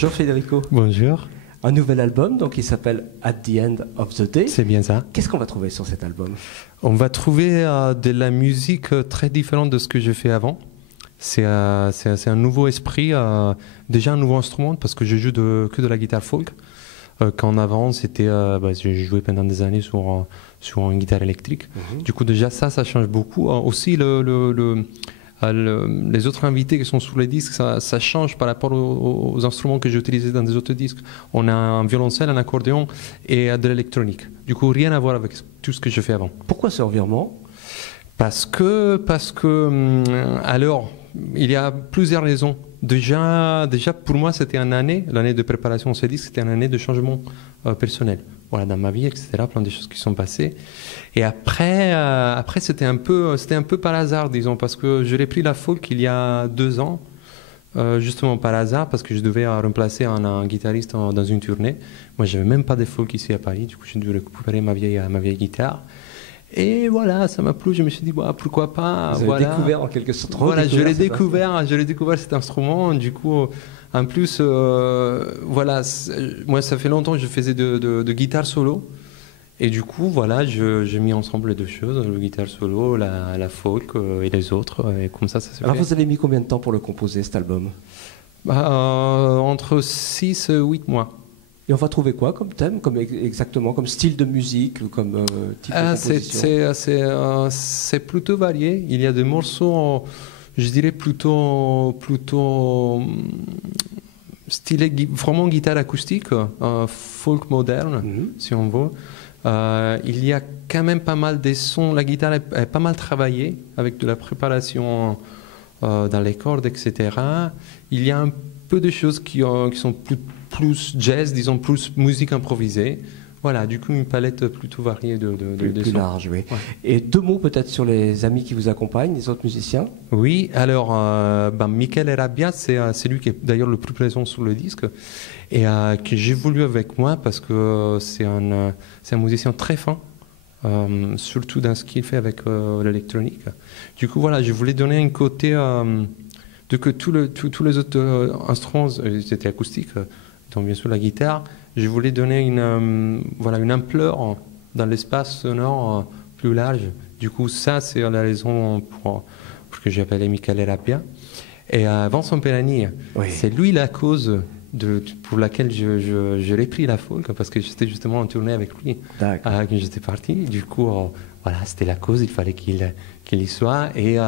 Bonjour Federico. Bonjour. Un nouvel album donc qui s'appelle At the End of the Day. C'est bien ça. Qu'est-ce qu'on va trouver sur cet album? On va trouver de la musique très différente de ce que j'ai fait avant. C'est un nouveau esprit, déjà un nouveau instrument parce que je joue que de la guitare folk. Qu'en avant, j'ai joué pendant des années sur une guitare électrique. Du coup, déjà ça change beaucoup. Aussi, les autres invités qui sont sur les disques, ça change par rapport aux instruments que j'ai utilisés dans des autres disques. On a un violoncelle, un accordéon et de l'électronique. Du coup, rien à voir avec tout ce que je fais avant. Pourquoi ce revirement? Parce que alors, il y a plusieurs raisons. Déjà pour moi, c'était l'année de préparation au disque, c'était une année de changement personnel. Voilà, dans ma vie, etc. Plein de choses qui sont passées. Et après c'était un peu par hasard, disons, parce que j'ai repris la folk il y a 2 ans, justement par hasard, parce que je devais remplacer un guitariste dans une tournée. Moi, j'avais même pas de folk ici à Paris, du coup, j'ai dû récupérer ma vieille guitare. Et voilà, ça m'a plu. Je me suis dit, pourquoi pas. Vous avez découvert en quelque sorte. Voilà, je l'ai découvert cet instrument. Du coup, en plus, voilà, moi, ça fait longtemps que je faisais de guitare solo. Et du coup, voilà, j'ai mis ensemble les deux choses, le guitare solo, la folk et les autres. Et comme ça s'est fait. Alors, vous avez mis combien de temps pour le composer, cet album? Entre 6 et 8 mois. Et on va trouver quoi comme thème, exactement, comme style de musique, comme type de composition? C'est plutôt varié. Il y a des morceaux, je dirais plutôt stylé vraiment guitare acoustique, folk moderne, si on veut. Il y a quand même pas mal de sons. La guitare est pas mal travaillée avec de la préparation dans les cordes, etc. Il y a un peu de choses qui sont plus jazz, disons plus musique improvisée. Voilà, du coup une palette plutôt variée de plus sons. large, oui. Ouais. Et 2 mots peut-être sur les amis qui vous accompagnent, les autres musiciens. Oui, alors Michael Erabia, c'est lui qui est d'ailleurs le plus présent sur le disque et que j'ai voulu avec moi parce que c'est un musicien très fin, surtout dans ce qu'il fait avec l'électronique. Du coup, voilà, je voulais donner un côté de que tous les autres instruments étaient acoustiques, donc bien sûr la guitare. Je voulais donner une ampleur dans l'espace sonore plus large. Du coup, ça, c'est la raison pour que j'ai appelé Michael Erabia. Et Vincent Pellani, c'est lui la cause pour laquelle je l'ai pris la folk, parce que j'étais justement en tournée avec lui quand j'étais parti. Du coup, voilà, c'était la cause, il fallait qu'il y soit. Et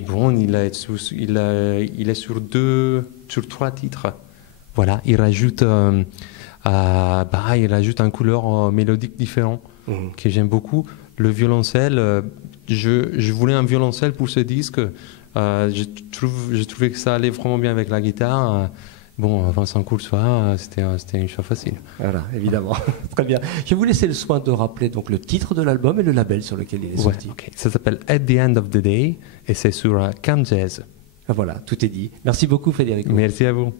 bon, il est sur 3 titres. Voilà, il rajoute un couleur mélodique différent que j'aime beaucoup. Le violoncelle, je voulais un violoncelle pour ce disque. Je trouvais que ça allait vraiment bien avec la guitare. Bon, Vincent Coursois, c'était un choix facile. Voilà, évidemment. Très bien. Je vais vous laisser le soin de rappeler donc le titre de l'album et le label sur lequel il est sorti. Okay. Ça s'appelle At the End of the Day et c'est sur Cam Jazz. Voilà, tout est dit. Merci beaucoup Federico. Merci à vous.